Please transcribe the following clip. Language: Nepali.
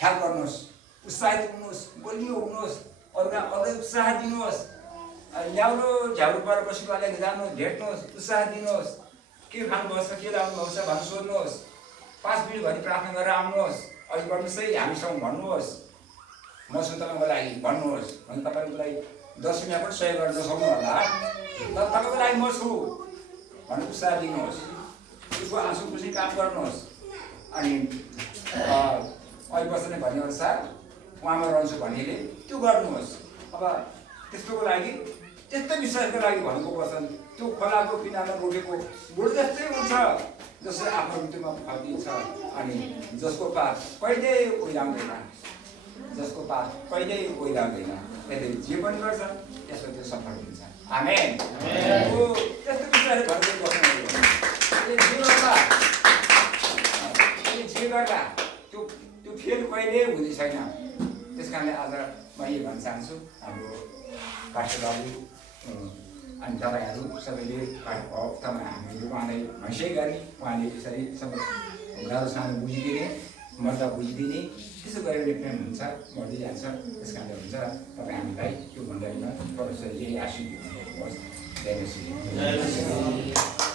ख्याल गर्नुहोस्, उत्साहित हुनुहोस्, बलियो हुनुहोस्, अरूलाई अझै उत्साह दिनुहोस्। ल्याउनु झ्याउरो पर बसेको अलिक जानुहोस्, भेट्नुहोस्, उत्साह दिनुहोस्। के खानुभएको छ, के लाउनुभएको छ भनेर सोध्नुहोस्। 5 मिनटभरि प्रार्थना गरेर आउनुहोस्। अघि बढ्नुहोस् है, हामीसँग भन्नुहोस्, म छु तपाईँको लागि भन्नुहोस्। भने तपाईँको लागि 10 रुपियाँ पनि सहयोग गर्न सक्नु होला, तर तपाईँको लागि म छु भनेर उत्साह दिनुहोस्। उसको आँसु खुसी काम गर्नुहोस्। अनि अहिले बस्ने भनेअनुसार उहाँमा रहन्छु भन्नेले त्यो गर्नुहोस्। अब त्यस्तोको लागि, त्यस्तो विश्वासको लागि भनेको वचन त्यो खोलाको किनारमा रोपेको बोट जस्तै हुन्छ, जसले आफ्नो मृत्युमा फल्दिन्छ अनि जसको पात कहिल्यै ओइलाउँदैन, जसको पात कहिल्यै ओइलाउँदैन। यदि जे पनि गर्छ त्यसमा त्यो सफल हुन्छ। आमेन। त्यस्तो विश्वास भनेको वचन हो। जे गर्दा त्यो फेल कहिल्यै हुने छैन। त्यस कारणले आज म यो भन्न चाहन्छु, हाम्रो पास्टर बाबु अनि तपाईँहरू सबैले हामीले उहाँलाई हैसै गरी उहाँले यसरी सबै गाह्रोसँग बुझिदिने, मर्दा बुझिदिने, त्यसो गरेर प्रेम हुन्छ, बढ्दै जान्छ। त्यस कारणले हुन्छ तपाईँ हामीलाई त्यो मण्डलीमा परमेश्वरले यही आशीष दिनुहोस्। जय मसीह।